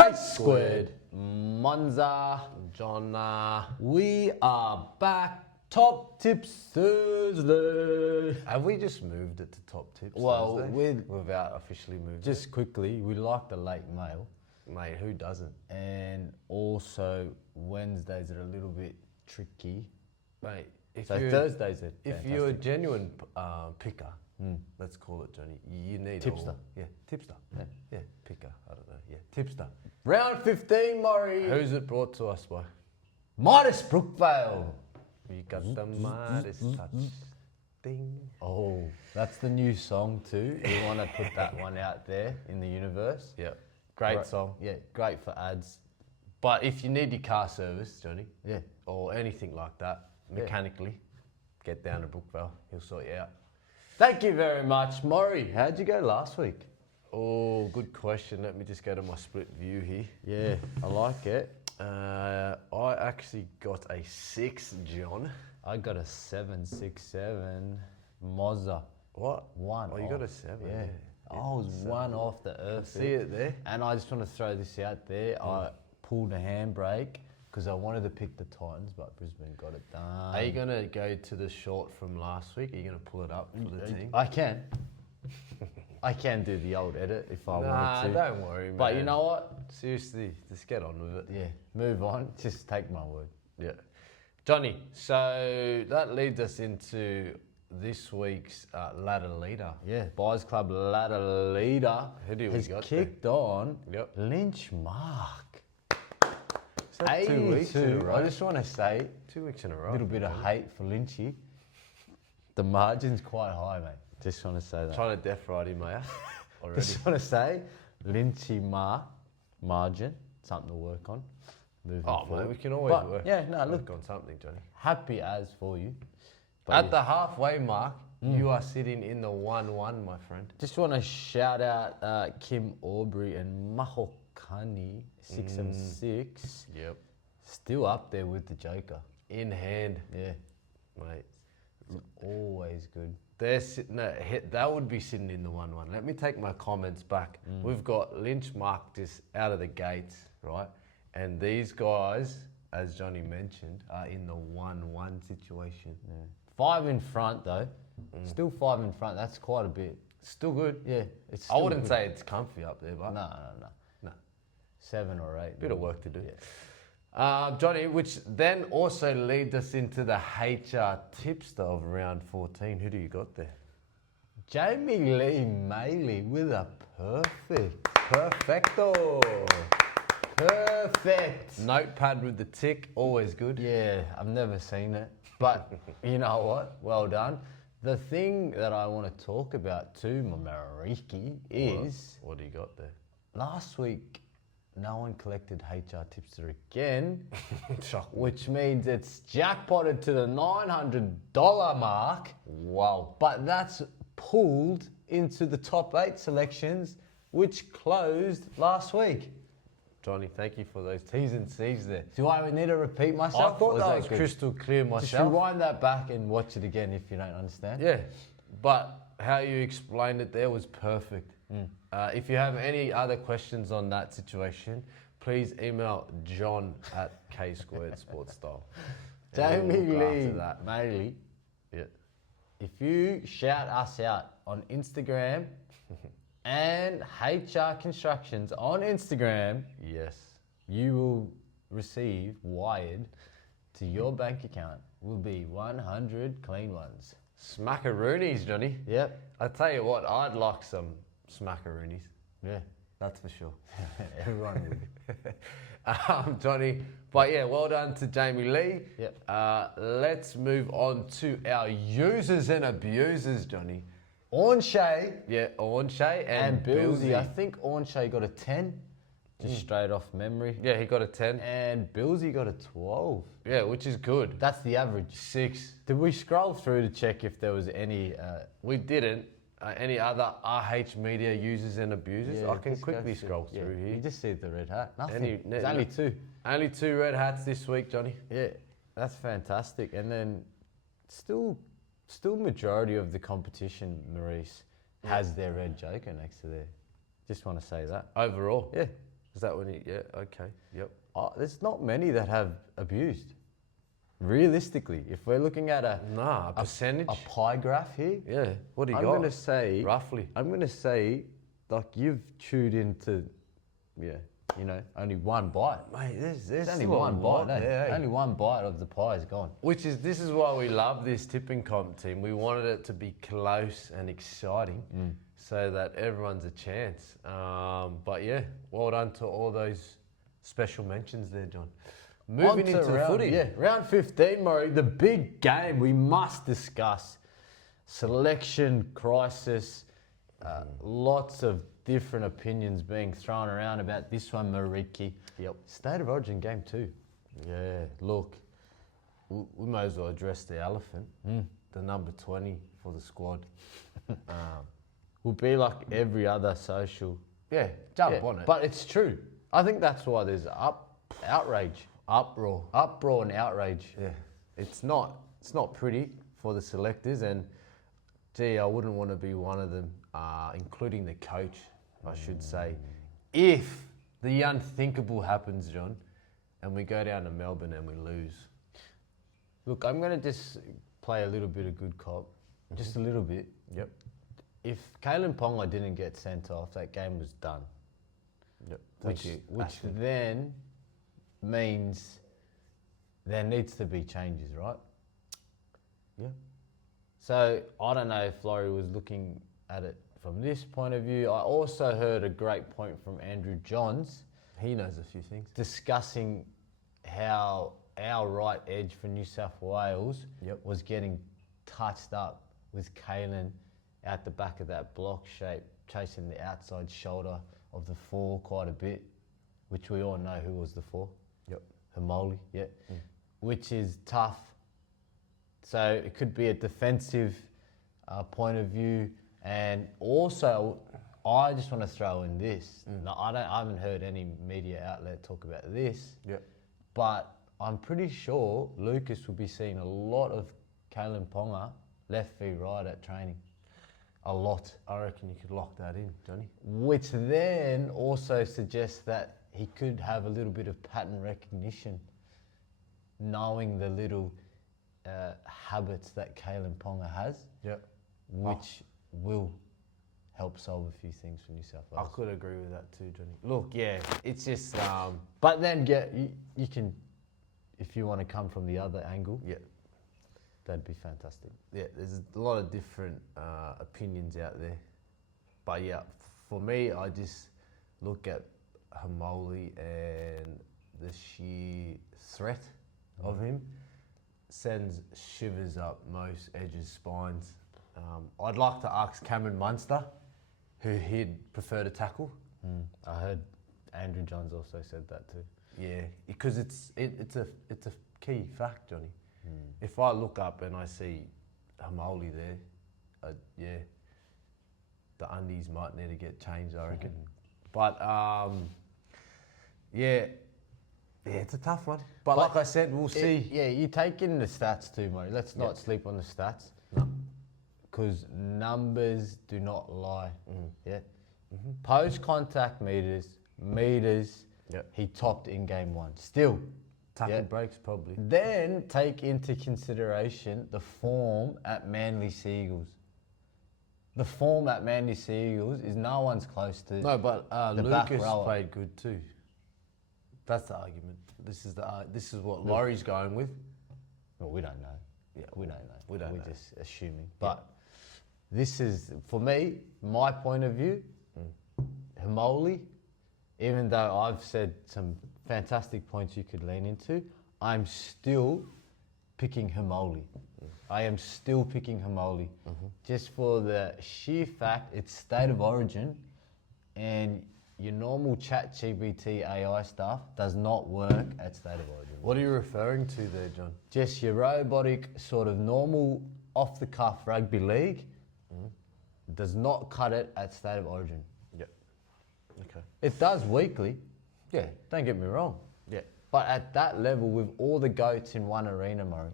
K-Squared, Monza, John, we are back. Top Tips Thursday. have we just moved it to Top Tips Well, Thursday? Without officially moving Just quickly, we like the late mail, it? Mate, who doesn't? and also Wednesdays are a little bit tricky. Mate, if So you're, Thursdays are if you're a genuine picker, let's call it, Johnny, you need Tipster. Tipster. Yeah. Yeah, picker, I don't know, yeah, tipster. Round 15, Murray. Who's it brought to us by? Midas Brookvale. You got the Midas touch. Ding. Oh, that's the new song too. We want to put that one out there in the universe. Yeah, great song. Yeah, great for ads. But if you need your car service, Johnny, Yeah. or anything like that, mechanically, get down to Brookvale. He'll sort you out. Thank you very much, Maury. How'd you go last week? Oh, good question. Let me just go to my split view here. Yeah, I like it. I actually got a 6, John. I got a 767 Mozza. What? One. Oh, you got a off. 7. Yeah. I was one off the earth. See it there? And I just want to throw this out there. I pulled a handbrake because I wanted to pick the Titans, but Brisbane got it done. Are you going to go to the short from last week? Are you going to pull it up for the team? I can. I can do the old edit if I Nah, wanted to. don't worry, man. But you know what? Seriously, just get on with it. Yeah, move on. Just take my word. Yeah. Johnny, so that leads us into this week's ladder leader. Yeah, Boys Club ladder leader Who do we has got kicked on Yep. Lynch Mark. Is that 2 weeks in a 82. row? I just want to say 2 weeks in a a row. little bit of hate for Lynchy. The margin's quite high, mate. Just want to say that. Trying to death ride him, mate. Already. Just want to say Lynchy margin, something to work on. Moving Oh, forward. mate, we can always But, work. yeah, no, work look, on something, Johnny. happy as for you. But At yeah, the halfway mark, you are sitting in the 1-1, my friend. just want to shout out Kim Aubrey and Mahokani 676. Yep. Still up there with the Joker. In hand, Yeah, mate. always good. They're sitting. That would be sitting in the 1-1. Let me take my comments back. We've got Lynch Mark just out of the gates, right? And these guys, as Johnny mentioned, are in the 1-1 situation. Yeah. 5 in front though. Still 5 in front. That's quite a bit. Still good. Yeah, it's. I still wouldn't good. say it's comfy up there, but No. no. 7 or 8. Bit of work to do. Yeah. Johnny, which then also leads us into the HR tipster of round 14. Who do you got there? Jamie Lee Maley with a perfecto. Perfect. Notepad with the tick, always good. Yeah, I've never seen it. But you know what? Well done. The thing that I want to talk about too, Mariki, is What do you got there? last week no one collected HR tipster again, Shock. which means it's jackpotted to the $900 mark. Wow. But that's pulled into the top 8 selections, which closed last week. Johnny, thank you for those T's and C's there. Do I need to repeat myself? I thought or that was good? crystal clear Just myself. rewind that back and watch it again if you don't understand. Yeah, but how you explained it there was perfect. If you have any other questions on that situation, please email John at K-Squared Sports Style. And Jamie we'll look after Lee that. Maley, Yeah. if you shout us out on Instagram and HR Constructions on Instagram, Yes. you will receive wired to your bank account will be 100 clean ones. Smackaroonies, Johnny. Yep. I tell you what, I'd like some smackaroonies. Yeah. That's for sure. Everyone would. Johnny, but yeah, well done to Jamie Lee. Yep. Let's move on to our users and abusers, Johnny. Ornshay Yeah, Ornshay and and Billsy. I Billsy. think Ornshay got a 10, just straight off memory. Yeah, he got a 10. And Billsy got a 12. Yeah, which is good. That's the average. 6. Did we scroll through to check if there was any? We didn't. Any other RH media users and abusers? I can just go quickly scroll through You here. just see the red hat. Nothing. Any- There's no- only no. 2. Only 2 red hats this week, Johnny. Yeah, that's fantastic. And then still majority of the competition, Maurice, has their red joker next to there. Just want to say that. Overall. Yeah. Is that when he? Yeah. Okay. Yep. There's not many that have abused. Realistically, if we're looking at a Percentage. a pie graph here, Yeah. What do you I'm got? going to say Roughly. I'm going to say, like you've chewed into, only one bite. Mate, there's It's only still a one lot bite. there, eh? Only one bite of the pie is gone. This is why we love this tipping comp team. We wanted it to be close and exciting, so that everyone's a chance. But yeah, well done to all those special mentions there, John. Moving into the footy. Yeah, round 15, Murray, the big game we must discuss. Selection crisis, lots of different opinions being thrown around about this one, Mariki. Yep. State of Origin game 2. Yeah, look, we may as well address the elephant, the number 20 for the squad. Will be like every other social. Yeah, jump Yeah, on it. but it's true. I think that's why there's outrage. Uproar. Uproar and outrage. Yeah, it's not pretty for the selectors, and gee, I wouldn't want to be one of them, including the coach, I should say. If the unthinkable happens, John, and we go down to Melbourne and we lose. Look, I'm going to just play a little bit of good cop, just a little bit. Yep. If Kalen Ponga didn't get sent off, that game was done. Yep. Which then means there needs to be changes, right? Yeah. So I don't know if Laurie was looking at it from this point of view. I also heard a great point from Andrew Johns He knows a few things. discussing how our right edge for New South Wales was getting touched up with Kalen out the back of that block shape, chasing the outside shoulder of the 4 quite a bit, which we all know who was the 4. Yep. Hamoli, which is tough. So it could be a defensive point of view, and also I just want to throw in this. Now, I haven't heard any media outlet talk about this, but I'm pretty sure Lucas will be seeing a lot of Kalen Ponga left v right at training. A lot. I reckon you could lock that in, Johnny. Which then also suggests that he could have a little bit of pattern recognition, knowing the little habits that Kalen Ponga has, which will help solve a few things for New South I Wales. could agree with that too, Johnny. Look, yeah, it's just But then you can, if you want to come from the other angle, that'd be fantastic. yeah, there's a lot of different opinions out there. But yeah, for me, I just look at Hamoli and the sheer threat of him sends shivers up most edges' spines. I'd like to ask Cameron Munster who he'd prefer to tackle. I heard Andrew Johns also said that too. Yeah, because it's a key fact, Johnny. If I look up and I see Hamoli there, the undies might need to get changed, I reckon. But it's a tough one. But like I said, we'll see. Yeah, you take in the stats too, Murray. Let's not sleep on the stats. No. Because numbers do not lie. Post contact meters, he topped in game 1. Still. Tackle breaks probably. Then take into consideration the form at Manly Seagulls. The form at Manly Seagulls is no one's close to. No, but the back Lucas rower. played good too. That's the argument. This is what Laurie's going with. Well, we don't know. Yeah, We don't know. We don't We're know. just assuming. But this is, for me, my point of view, Hamoli, even though I've said some fantastic points you could lean into, I'm still picking Hamoli. I am still picking Hamoli. Just for the sheer fact it's State of Origin, and your normal ChatGPT AI stuff does not work at State of Origin. What are you referring to there, John? Just your robotic sort of normal off-the-cuff rugby league does not cut it at State of Origin. Yeah. Okay. It does weekly, Yeah. don't get me wrong. Yeah. But at that level, with all the goats in one arena, Murray,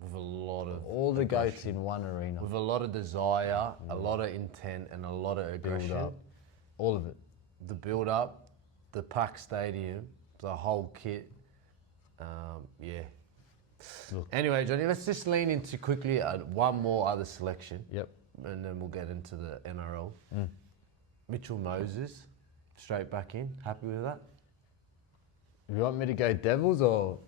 With a lot of all the goats in one arena, with a lot of desire, a lot of intent, and a lot of build aggression. up, all of it. The build up, the packed stadium, the whole kit. Yeah. Look. Anyway, Johnny, let's just lean into quickly one more other selection. Yep. And then we'll get into the NRL. Mitchell Moses, straight back in. Happy with that? You want me to go Devils or?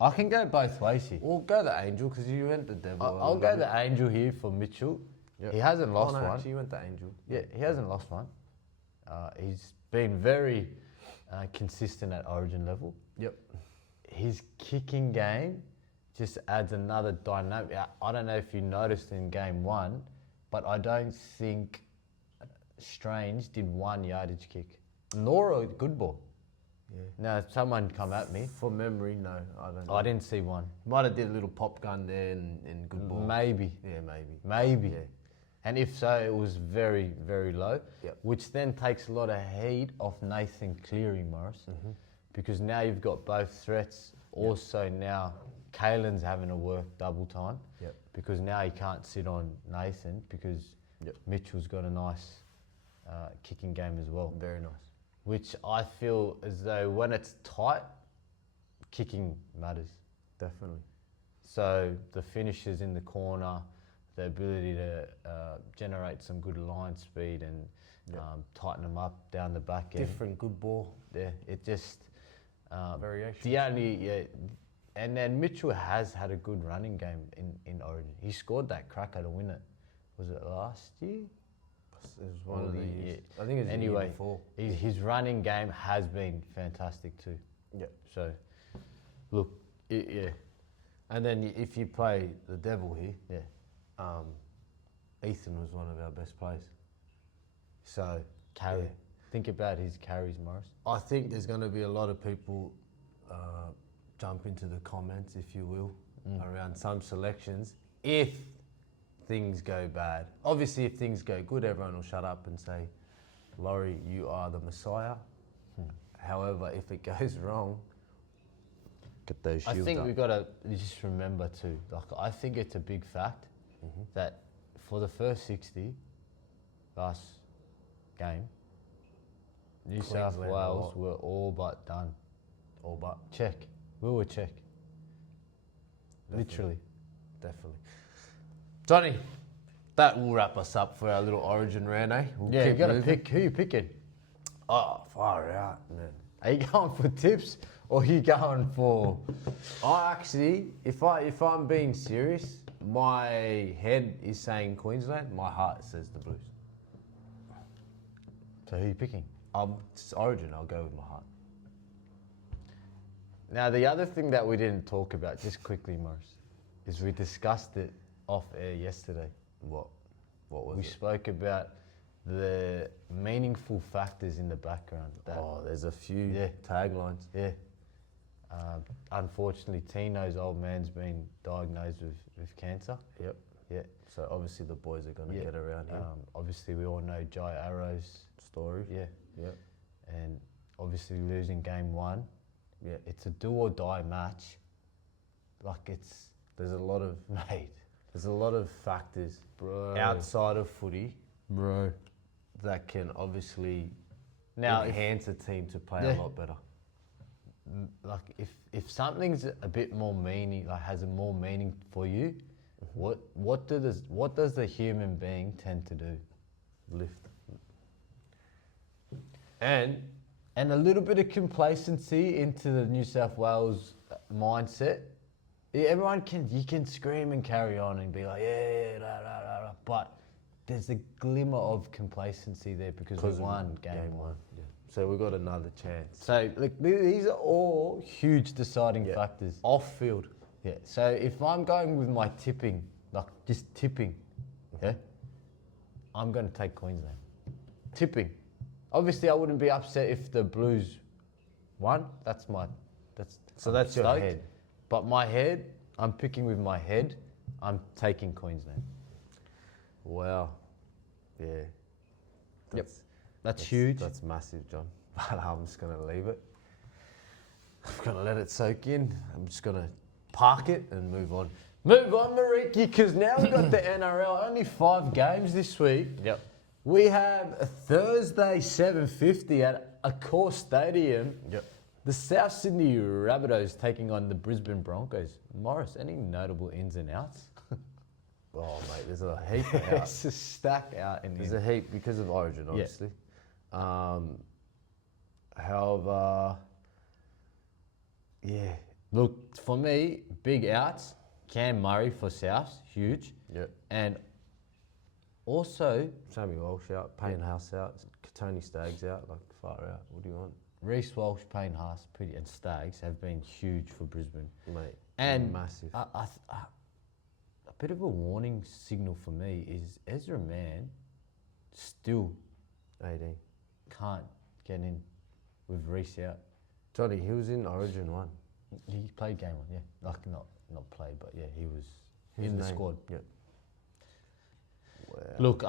I can go both ways here. We'll go the Angel because you went the Devil. I'll go the Angel here for Mitchell. Yep. He hasn't lost no, one. Actually, you went the Angel. Yeah, he hasn't lost one. He's been very consistent at Origin level. Yep. His kicking game just adds another dynamic. I don't know if you noticed in game one, but I don't think Strange did 1 yardage kick, nor a good ball. Yeah. Now, someone come at me. For memory, no, I don't. I didn't see one. Might have did a little pop gun there and good ball. Maybe. Yeah, maybe. Maybe. Yeah. And if so, it was very, very low, Yep. which then takes a lot of heat off Nathan Cleary, Morris, because now you've got both threats. Also now, Kalen's having to work double time Yep. because now he can't sit on Nathan because Yep. Mitchell's got a nice kicking game as well, Very nice. which I feel as though when it's tight, kicking matters. Definitely. So the finishes in the corner, the ability to generate some good line speed and Yep. tighten them up down the back end. Different, good ball. Yeah, it just Variation. the only and then Mitchell has had a good running game in Origin. He scored that cracker to win it. Was it last year? It was one Or of the the years. year- I think it was the year Anyway, before. his running game has been fantastic too. Yep. So, look, yeah, And then if you play the Devil here, yeah. Ethan was one of our best players. So Carry. Yeah. Think about his carries, Morris. I think there's going to be a lot of people jump into the comments, if you will, around some selections. If things go bad, obviously, if things go good, everyone will shut up and say, "Laurie, you are the Messiah." However, if it goes wrong, get those I shields think up. we've got to just remember too. Like, I think it's a big fact that for the first 60 last game, New South Queensland Wales were were all but done. All but Check. We were check. Literally. definitely. Johnny, that will wrap us up for our little Origin rant, eh? We'll Yeah, you keep got to moving. pick. Who you picking? Oh, far out, man. Are you going for tips or are you going for? I actually, if I'm being serious, my head is saying Queensland, my heart says the Blues. So who you picking? It's Origin, I'll go with my heart. Now, the other thing that we didn't talk about, just quickly, Morris, is we discussed it off air yesterday. What was We it? spoke about the meaningful factors in the background. That, Oh, there's a few Yeah. taglines. yeah. Unfortunately, Tino's old man's been diagnosed with cancer. Yep. Yeah. So obviously the boys are going to Yeah. get around him. Obviously, we all know Jai Arrow's Story. yeah, Yep. and obviously losing game one. Yeah. It's a do or die match. Like it's There's a lot of mate, there's a lot of factors bro. outside of footy bro. that can obviously Now, if, enhance a team to play Yeah. a lot better. like if something's a bit more meaning, like has a more meaning for you, what does the human being tend to do? Lift. And And a little bit of complacency into the New South Wales mindset. Yeah, everyone can scream and carry on and be like, yeah, da, da, da, da. But there's a glimmer of complacency there because we won game one. Yeah. So we've got another chance. So look, these are all huge deciding factors. Off field. Yeah. So if I'm going with my tipping, like just tipping, yeah, I'm going to take Queensland. Tipping. Obviously, I wouldn't be upset if the Blues won. That's So I'm that's your stoked. head. But my head, I'm picking with my head. I'm taking Queensland. Wow. Yeah. That's huge. That's massive, John. But I'm just going to leave it. I'm going to let it soak in. I'm just going to park it and move on. Move on, Mariki, because now we've got the NRL. Only 5 games this week. Yep. We have a Thursday 7:50 at Accor Stadium. Yep. The South Sydney Rabbitohs taking on the Brisbane Broncos. Morris, any notable ins and outs? Oh, mate, there's a heap out. It's a stack out in There's here. a heap because of Origin, obviously. However, yeah. Look, for me, big outs. Cam Murray for Souths, huge. Yep. And also, Sammy Walsh out, Payne House out, Tony Staggs out, like far out. What do you want? Reece Walsh, Payne Haas, and Staggs have been huge for Brisbane. Mate, And massive. a bit of a warning signal for me is Ezra Mann still 18. can't get in with Reece out. Johnny, he was in Origin 1. He played game one, yeah. Like not played, but yeah, he was His in the name. squad. Yep. Wow. Look,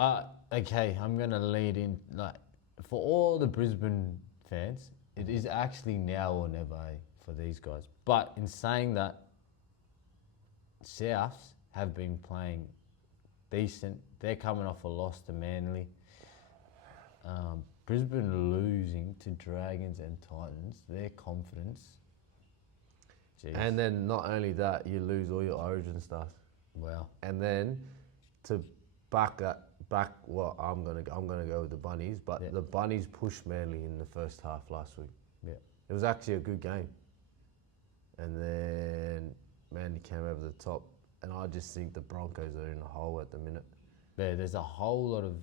okay, I'm gonna lead in like for all the Brisbane fans, it is actually now or never for these guys. But in saying that, Souths have been playing decent. They're coming off a loss to Manly. Brisbane losing to Dragons and Titans. Their confidence. Jeez. And then not only that, you lose all your Origin stuff. Wow. And then to back what I'm gonna go with the Bunnies, but Yeah. the Bunnies pushed Manly in the first half last week. Yeah. It was actually a good game. And then Manly came over the top, and I just think the Broncos are in a hole at the minute. Yeah, there's a whole lot of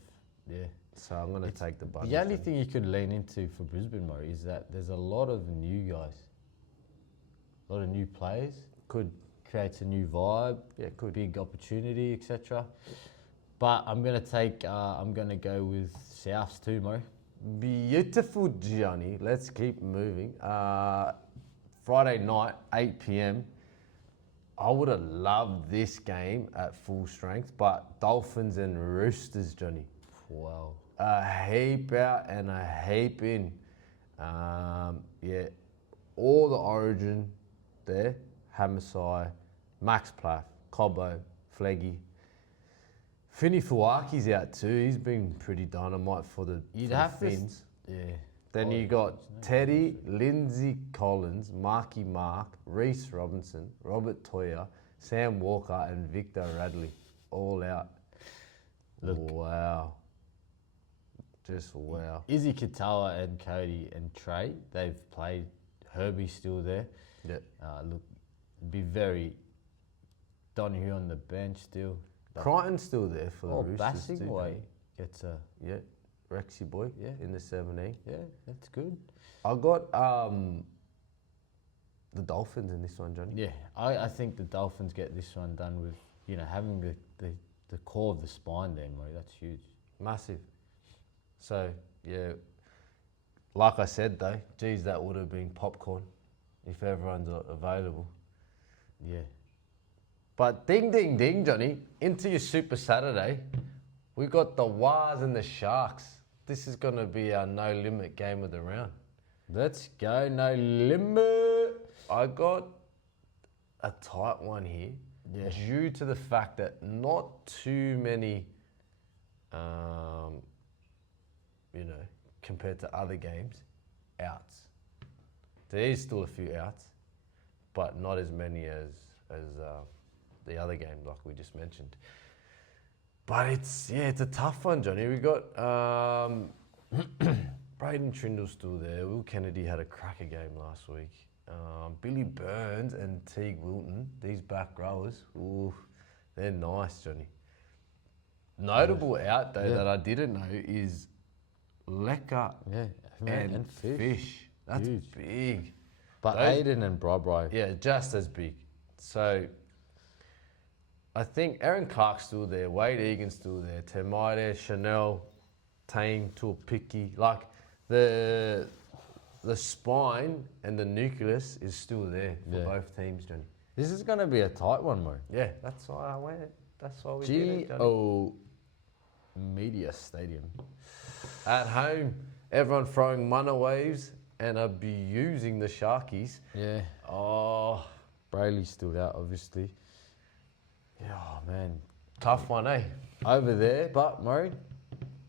So I'm gonna take the Bunnies. The only then. thing you could lean into for Brisbane, Murray, is that there's a lot of new guys, a lot of new players. Could. Creates a new vibe. Yeah, could. Big opportunity, etc. But I'm gonna go with Souths too, Murray. Beautiful, Johnny. Let's keep moving. Friday night, 8 p.m. I would have loved this game at full strength, but Dolphins and Roosters, Johnny. Wow. A heap out and a heap in. Yeah, all the Origin there. Hamasai, Max Plath, Cobbo, Fleggy. Finny Fuaki's out too. He's been pretty dynamite for the Finns. Yeah. Then you got Teddy, Lindsay Collins, Marky Mark, Reece Robinson, Robert Toya, Sam Walker, and Victor Radley, all out. Look. Wow. Just wow. Izzy Katoa and Cody and Trey, they've played. Herbie's still there. Yeah. Look, be very Donahue on the bench still. Crichton's still there for the Roosters too. Bassingway gets a Yeah. Rexy boy Yeah. in the 17. yeah, that's good. I got the Dolphins in this one, Johnny. Yeah, I think the Dolphins get this one done with having the core of the spine there, Murray. That's huge. Massive. So, yeah, like I said though, geez, that would have been popcorn if everyone's available. Yeah. But ding, ding, ding, Johnny, into your Super Saturday, we got the Wars and the Sharks. This is going to be our no limit game of the round. Let's go, no limit. I got a tight one here Yeah. due to the fact that not too many, compared to other games, outs. There is still a few outs, but not as many as the other game, like we just mentioned. But it's a tough one, Johnny. We got Braden Trindle's still there. Will Kennedy had a cracker game last week. Billy Burns and Teague Wilton, these back rowers, ooh, they're nice, Johnny. Notable out though that I didn't know is Lecker Yeah, and Fish. That's Huge. big. But Those- Aiden and Bri. Yeah, just as big. So I think Aaron Clark's still there, Wade Egan's still there, Temaire, Chanel, Tame, Tuapiki. Like the spine and the nucleus is still there for Yeah. both teams, Johnny. This is going to be a tight one, Murray. Yeah, that's why I went. That's why we did it, Johnny. G.O. Media Stadium. At home, everyone throwing mana waves and abusing the Sharkies. Yeah. Oh, Brayley stood out, obviously. Yeah, oh, man. tough one, eh? Over there, but Murray,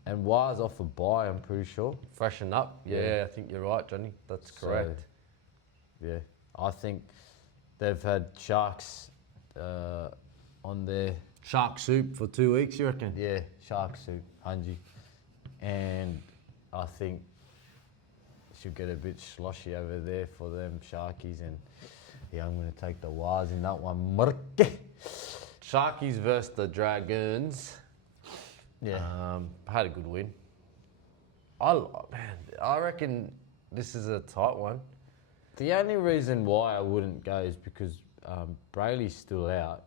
And Waz off a bye, I'm pretty sure. Freshen up. Yeah, I think you're right, Johnny. That's correct. So, yeah, I think they've had Sharks on their Shark soup for 2 weeks, you reckon? Shark soup, Hanji, and I think should get a bit sloshy over there for them Sharkies, and yeah, I'm going to take the Waz in that one. Sharkies versus the Dragons. Yeah. Had a good win. I reckon this is a tight one. The only reason why I wouldn't go is because Brayley's still out,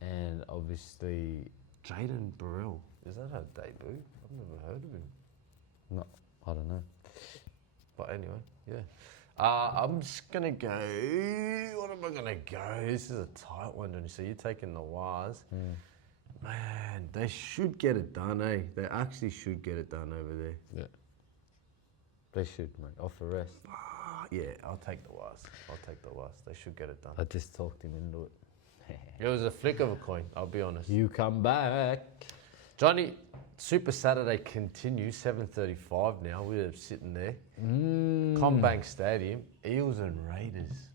and obviously Jaden Burrell. Is that a debut? I've never heard of him. no, I don't know. But anyway, yeah. I'm just going to go... What am I going to go? This is a tight one, Johnny. So you're taking the Waz. Man, they should get it done, eh? They actually should get it done over there. Yeah, they should, mate. Off a rest. Yeah, I'll take the Waz. They should get it done. I just talked him into it. It was a flick of a coin, I'll be honest. You come back. Johnny, Super Saturday continues, 7:35 now. We're sitting there. Combank Stadium, Eels and Raiders.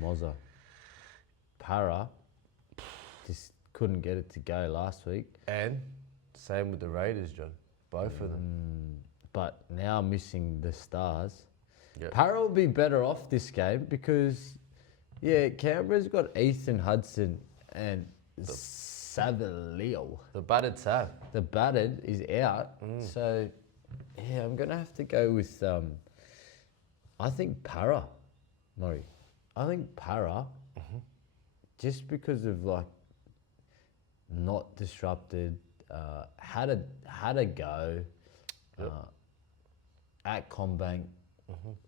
Mozza. Para. Just couldn't get it to go last week. And same with the Raiders, John. Both of them. But now missing the Stars. Yep. Para will be better off this game because, yeah, Canberra's got Ethan Hudson and Savalio. The battered Sav. The battered is out. So, yeah, I'm going to have to go with, I think Para, Murray. I think Para, just because of, like, not disrupted, had a go at Combank.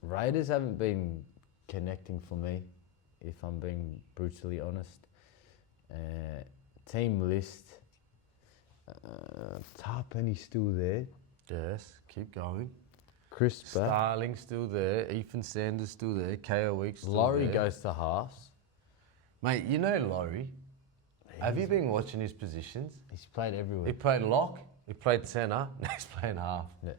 Raiders haven't been connecting for me, if I'm being brutally honest. Team list, Tarpenny's still there. Yes, keep going. Chris back. Starling still there. Ethan Sanders still there. KO Weeks still Laurie there. goes to halves. Mate, you know Laurie. Have you been watching his positions? He's played everywhere. He played lock. He played centre. Now he's playing half. Yeah.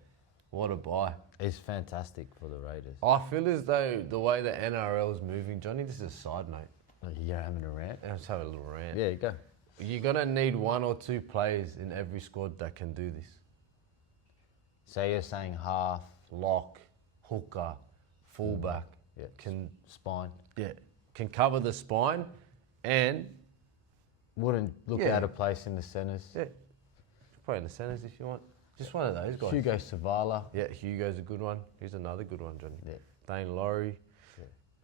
What a buy. He's fantastic for the Raiders. I feel as though the way the NRL is moving, Johnny, this is a side note. You're having a rant? Let's have a little rant. Yeah, you go. You're going to need one or two players in every squad that can do this. So you're saying half, Lock, hooker, fullback, can spine. can cover the spine and Wouldn't look out of place in the centres. play in the centres if you want. Just one of those guys. Hugo Savala. Yeah, Hugo's a good one. Here's another good one, Johnny. Yeah. Dane Laurie.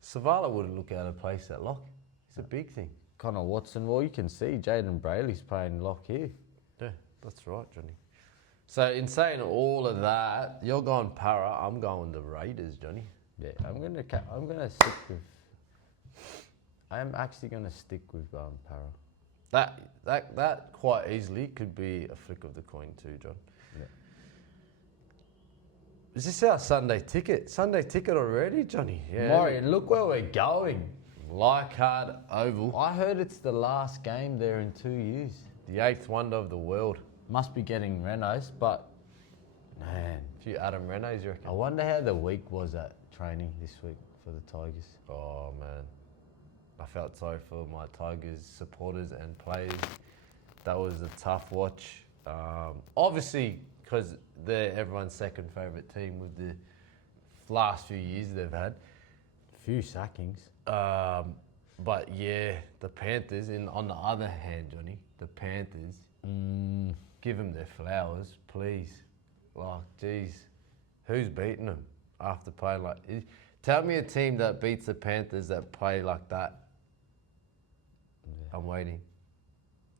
Savala wouldn't look out of place at lock. It's a big thing. Connor Watson. Well, you can see Jaden Brayley's playing lock here. Yeah, that's right, Johnny. So in saying all of that, you're going Para. I'm going the Raiders, Johnny. Yeah, I'm gonna stick with. I am actually gonna stick with Para. That quite easily could be a flick of the coin too, John. Yeah. Is this our Sunday ticket? Sunday ticket already, Johnny? Yeah. Maury, and look where we're going. Leichhardt Oval, I heard it's the last game there in 2 years. the eighth wonder of the world. Must be getting Renos, but man, A few Adam Renos, you reckon? I wonder how the week was at training this week for the Tigers. Oh man, I felt sorry for my Tigers supporters and players. That was a tough watch. Obviously, because they're everyone's second favourite team with the last few years they've had. Few sackings. But yeah, the Panthers. On the other hand, Johnny, the Panthers. Give them their flowers, please. Like, geez, who's beating them after playing like? Tell me a team that beats the Panthers that play like that. Yeah. I'm waiting.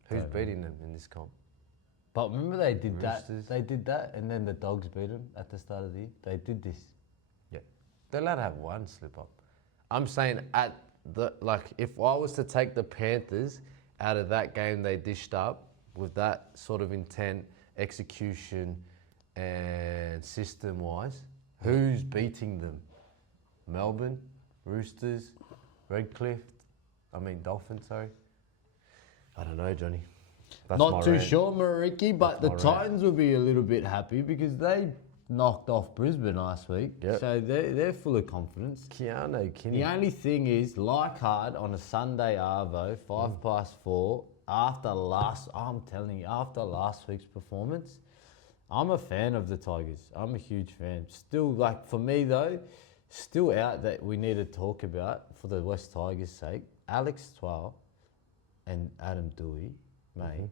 Who's Don't know. beating them in this comp? But remember they did Roosters. that. They did that, and then the Dogs beat them at the start of the year. They did this. Yeah, they're allowed to have one slip up. I'm saying if I was to take the Panthers out of that game they dished up with that sort of intent, execution, and system-wise, who's beating them? Melbourne, Roosters, Dolphins, sorry. I don't know, Johnny. That's my Not too rant. sure, Mariki, but the That's my rant. Titans will be a little bit happy because they knocked off Brisbane last week. Yep. So they're full of confidence. Keanu Kinney. The only thing is, Leichhardt on a Sunday Arvo, 4:05, I'm telling you, after last week's performance, I'm a fan of the Tigers. I'm a huge fan. Still, like, for me though, still out that we need to talk about for the West Tigers' sake, Alex Twal and Adam Dewey, mate.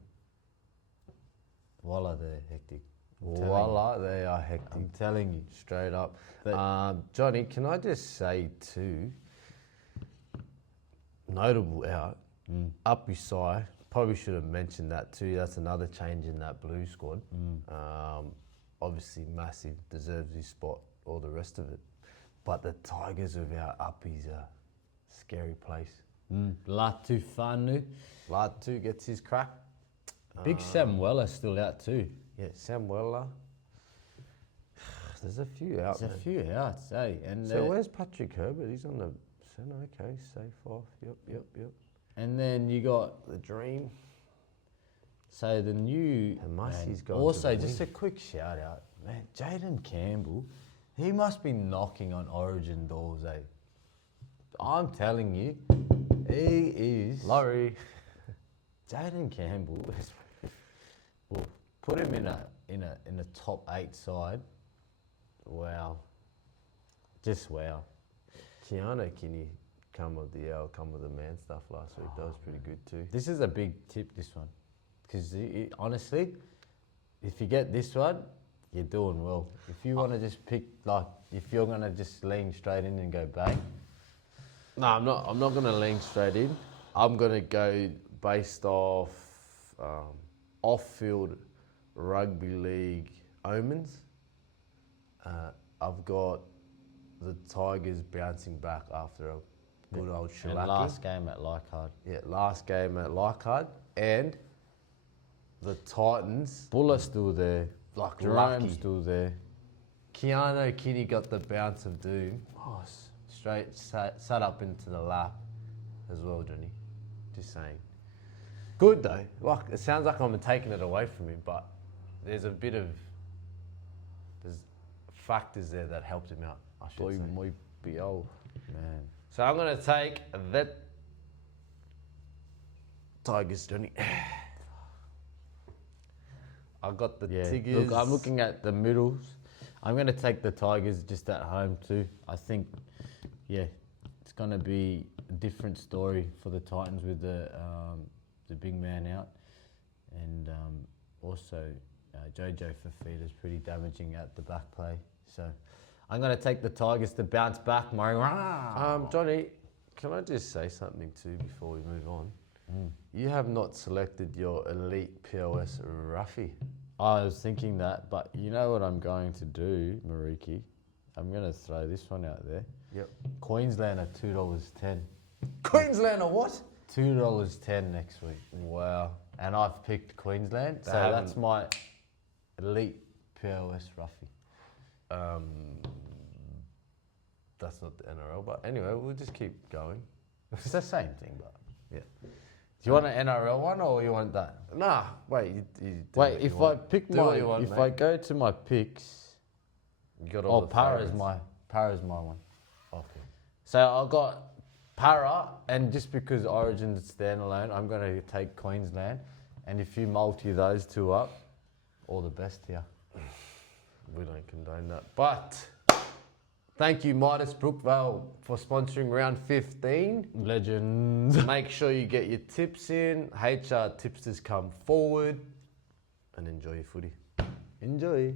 Voila, they're hectic. Voila, they are hectic. I'm telling you. Straight up. But- Johnny, can I just say too, notable out, Uppy Sai, probably should have mentioned that too. That's another change in that blue squad. Obviously massive, deserves his spot, all the rest of it. But the Tigers without Uppy's a scary place. Latu Fanu. Latu gets his crack. Big Sam Weller still out too. Yeah, Samuela. There's a few out There's there. a few outs, eh? And So where's Patrick Herbert? He's on the centre. Okay, safe off. Yep. and then you got The dream. so the new And Massey's man, gone to also the just wing. a quick shout out, man. Jaden Campbell, he must be knocking on Origin doors, eh? I'm telling you, he is. Laurie. Jaden Campbell. Well, put him in a top 8 side. Wow, just wow. Keanu Kinney come with the come with the man stuff last week. That was pretty good too. This is a big tip, this one. Because honestly, if you get this one, you're doing well. If you want to just pick, like, if you're going to just lean straight in and go bang. No, I'm not. I'm not going to lean straight in. I'm going to go based off off-field rugby league omens. I've got the Tigers bouncing back after a good old And shellacking. last game at Leichhardt. Yeah, last game at Leichhardt, and the Titans, Buller's still there. like Jerome's lucky. still there. Keanu Kinney got the bounce of doom. Oh, straight sat up into the lap as well, Johnny. Just saying. Good though. Like, it sounds like I'm taking it away from him, but there's factors there that helped him out, I should Boy, say. muy pio. Man. So I'm going to take that Tigers, Johnny. I got the Yeah, Tigers. look, I'm looking at the middles. I'm going to take the Tigers just at home too. I think, yeah, it's going to be a different story for the Titans with the big man out, and also Jojo Fafita's pretty damaging at the back play. So I'm going to take the Tigers to bounce back. Johnny, can I just say something too before we move on? You have not selected your elite POS Ruffy. I was thinking that, but you know what I'm going to do, Mariki? I'm going to throw this one out there. Yep. Queensland at $2.10. Queensland or what? $2.10 next week. Wow. And I've picked Queensland, so haven't- that's my elite POS Ruffy. That's not the NRL, but anyway, we'll just keep going. It's the same thing, but. Yeah. Do you want an NRL one or you want that? Nah, wait. You do Wait, what you if I want. pick Do my, what you want, if mate. I go to my picks, You got all the Para's favourites. Para's my one. Okay. So I've got Para, and just because Origin's standalone, I'm going to take Queensland. And if you multi those two up, all the best here. We don't condone that. But thank you, Midas Brookvale, for sponsoring round 15. Legends. Make sure you get your tips in. HR tipsters come forward and enjoy your footy. Enjoy.